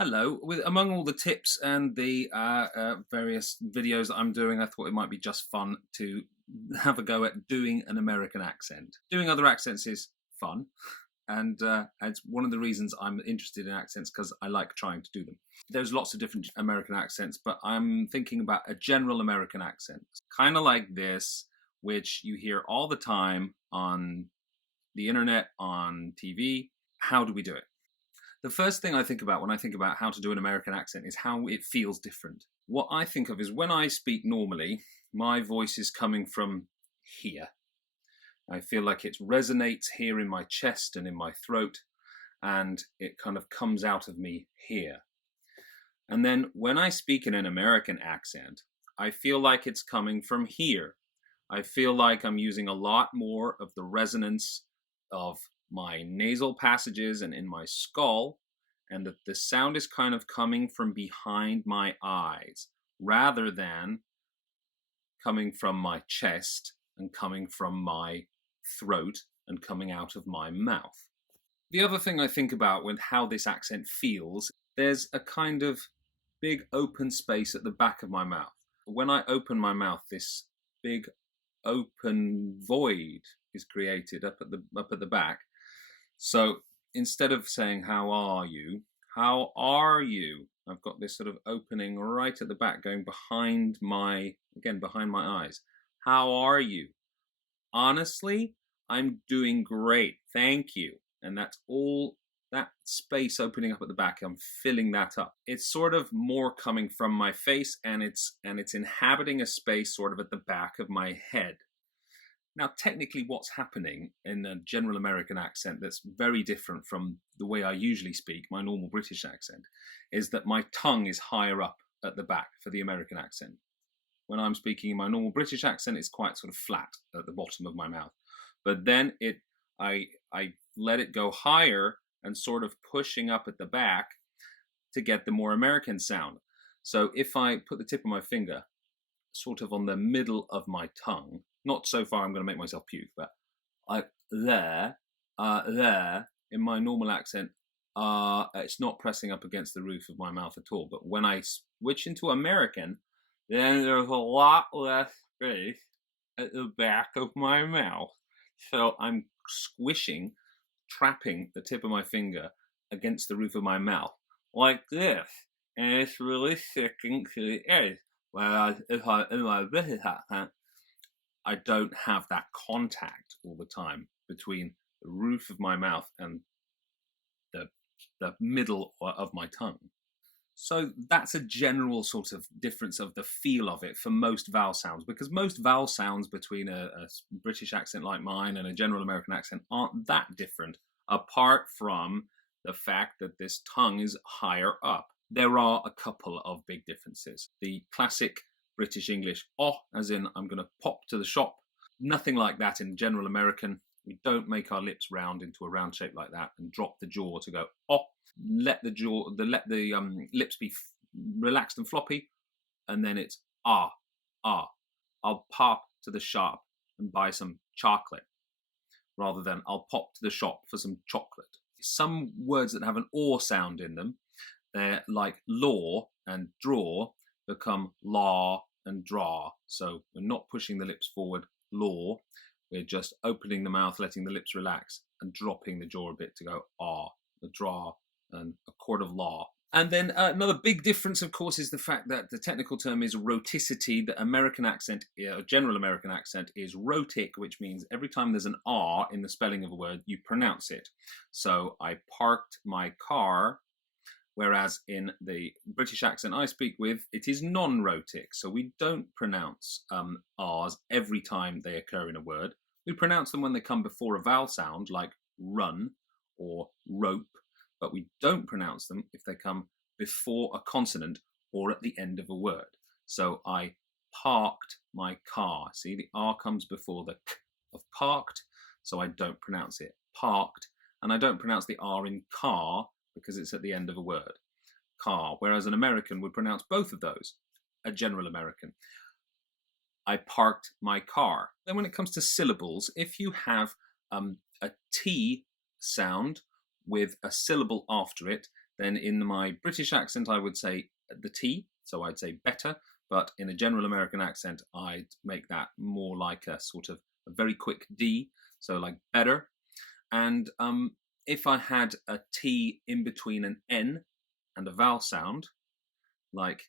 Hello. Among all the tips and the various videos that I'm doing, I thought it might be just fun to have a go at doing an American accent. Doing other accents is fun, and it's one of the reasons I'm interested in accents because I like trying to do them. There's lots of different American accents, but I'm thinking about a general American accent, kind of like this, which you hear all the time on the internet, on TV. How do we do it? The first thing I think about when I think about how to do an American accent is how it feels different. What I think of is when I speak normally, my voice is coming from here. I feel like it resonates here in my chest and in my throat, and it kind of comes out of me here. And then when I speak in an American accent, I feel like it's coming from here. I feel like I'm using a lot more of the resonance of my nasal passages and in my skull, and that the sound is kind of coming from behind my eyes rather than coming from my chest and coming from my throat and coming out of my mouth. The other thing I think about with how this accent feels, there's a kind of big open space at the back of my mouth. When I open my mouth, this big open void is created up at the back. So instead of saying how are you, I've got this sort of opening right at the back going behind my eyes. How are you? Honestly, I'm doing great. Thank you. And that's all that space opening up at the back. I'm filling that up. It's sort of more coming from my face, and it's inhabiting a space sort of at the back of my head. Now, technically, what's happening in a general American accent that's very different from the way I usually speak, my normal British accent, is that my tongue is higher up at the back for the American accent. When I'm speaking in my normal British accent, it's quite sort of flat at the bottom of my mouth. But then I let it go higher and sort of pushing up at the back to get the more American sound. So if I put the tip of my finger sort of on the middle of my tongue, not so far I'm going to make myself puke, but there, in my normal accent, it's not pressing up against the roof of my mouth at all. But when I switch into American, then there's a lot less space at the back of my mouth. So I'm squishing, trapping the tip of my finger against the roof of my mouth, like this. And it's really sticking to the edge. Whereas if I'm in my British accent, I don't have that contact all the time between the roof of my mouth and the middle of my tongue. So that's a general sort of difference of the feel of it for most vowel sounds, because most vowel sounds between a British accent like mine and a general American accent aren't that different, apart from the fact that this tongue is higher up. There are a couple of big differences. The classic British English, oh, as in I'm going to pop to the shop. Nothing like that in general American. We don't make our lips round into a round shape like that and drop the jaw to go, oh. Let the lips be relaxed and floppy, and then it's ah. I'll pop to the shop and buy some chocolate, rather than I'll pop to the shop for some chocolate. Some words that have an or sound in them, they're like law and draw, become law and draw. So we're not pushing the lips forward, law. We're just opening the mouth, letting the lips relax, and dropping the jaw a bit to go ah, the draw, and a court of law. And then another big difference, of course, is the fact that the technical term is rhoticity. The American accent, general American accent, is rhotic, which means every time there's an R in the spelling of a word, you pronounce it. So I parked my car, whereas in the British accent I speak with, it is non-rhotic. So we don't pronounce R's every time they occur in a word. We pronounce them when they come before a vowel sound, like run or rope, but we don't pronounce them if they come before a consonant or at the end of a word. So I parked my car. See, the R comes before the K of parked, so I don't pronounce it. Parked, and I don't pronounce the R in car because it's at the end of a word. Car, whereas an American would pronounce both of those, a general American. I parked my car. Then when it comes to syllables, if you have a T sound with a syllable after it, Then in my British accent, I would say the T, so I'd say better. But in a general American accent, I'd make that more like a sort of a very quick D, so like better. And if I had a T in between an N and a vowel sound, like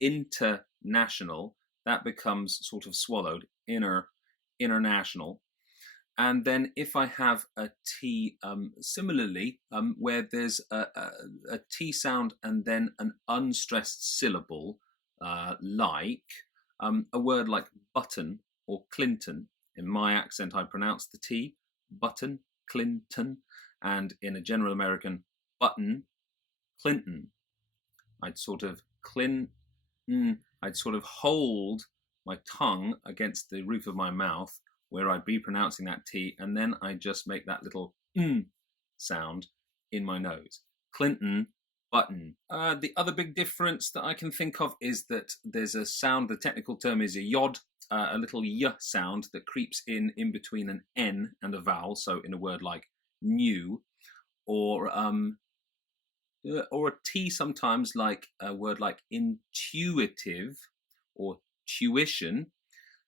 international, that becomes sort of swallowed, international. And then if I have a T similarly, where there's a T sound and then an unstressed syllable, like a word like button or Clinton, in my accent I pronounce the T, button, Clinton, and in a general American, button, Clinton. I'd sort of I'd sort of hold my tongue against the roof of my mouth where I'd be pronouncing that T, and then I just make that little sound in my nose. Clinton, button. The other big difference that I can think of is that there's a sound, the technical term is a yod, a little y sound that creeps in between an N and a vowel, so in a word like new, or a T sometimes, like a word like intuitive or tuition.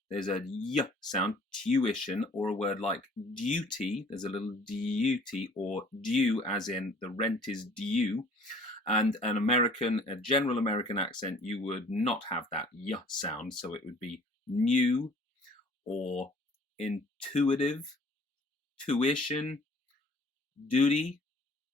There's a y sound, tuition, or a word like duty. There's a little duty, or due, as in the rent is due. And a general American accent, you would not have that y sound, so it would be new or intuitive, tuition, duty,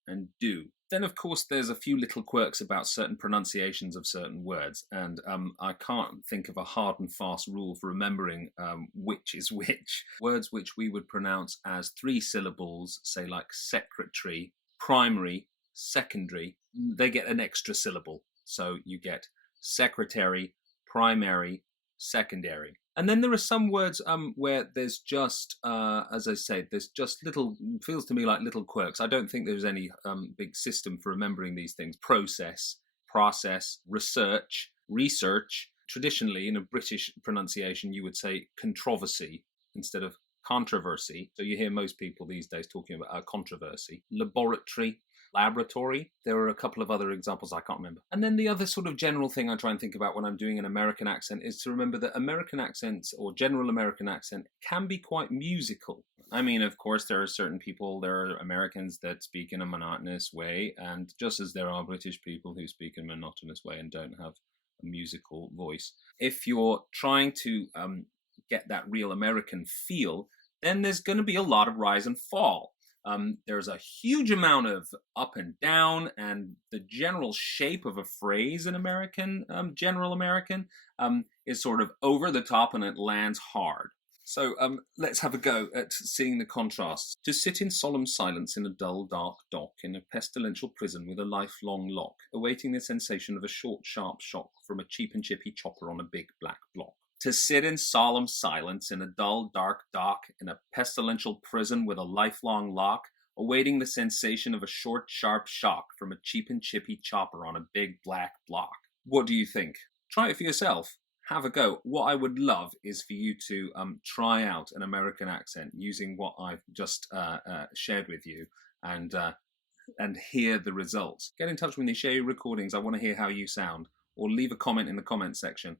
and do. Then, of course, there's a few little quirks about certain pronunciations of certain words, and I can't think of a hard and fast rule for remembering which is which. Words which we would pronounce as 3 syllables, say like secretary, primary, secondary, they get an extra syllable. So you get secretary, primary, secondary. And then there are some words where there's just, as I say, there's just little, feels to me like little quirks. I don't think there's any big system for remembering these things. Process, process, research. Traditionally, in a British pronunciation, you would say controversy instead of controversy. So you hear most people these days talking about a controversy. Laboratory. There are a couple of other examples I can't remember. And then the other sort of general thing I try and think about when I'm doing an American accent is to remember that American accents, or general American accent, can be quite musical. I mean, of course, there are certain people, there are Americans that speak in a monotonous way, and just as there are British people who speak in a monotonous way and don't have a musical voice. If you're trying to get that real American feel, then there's going to be a lot of rise and fall. There's a huge amount of up and down, and the general shape of a phrase in general American, is sort of over the top and it lands hard. So let's have a go at seeing the contrasts. To sit in solemn silence in a dull, dark dock, in a pestilential prison with a lifelong lock, awaiting the sensation of a short, sharp shock from a cheap and chippy chopper on a big black block. To sit in solemn silence in a dull, dark dock, in a pestilential prison with a lifelong lock, awaiting the sensation of a short, sharp shock from a cheap and chippy chopper on a big black block. What do you think? Try it for yourself. Have a go. What I would love is for you to try out an American accent using what I've just shared with you, and hear the results. Get in touch with me, share your recordings. I want to hear how you sound, or leave a comment in the comment section.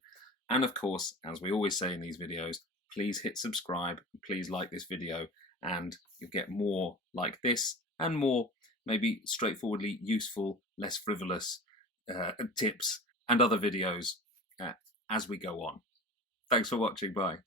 And of course, as we always say in these videos, please hit subscribe, please like this video, and you'll get more like this and more maybe straightforwardly useful, less frivolous tips and other videos as we go on. Thanks for watching. Bye.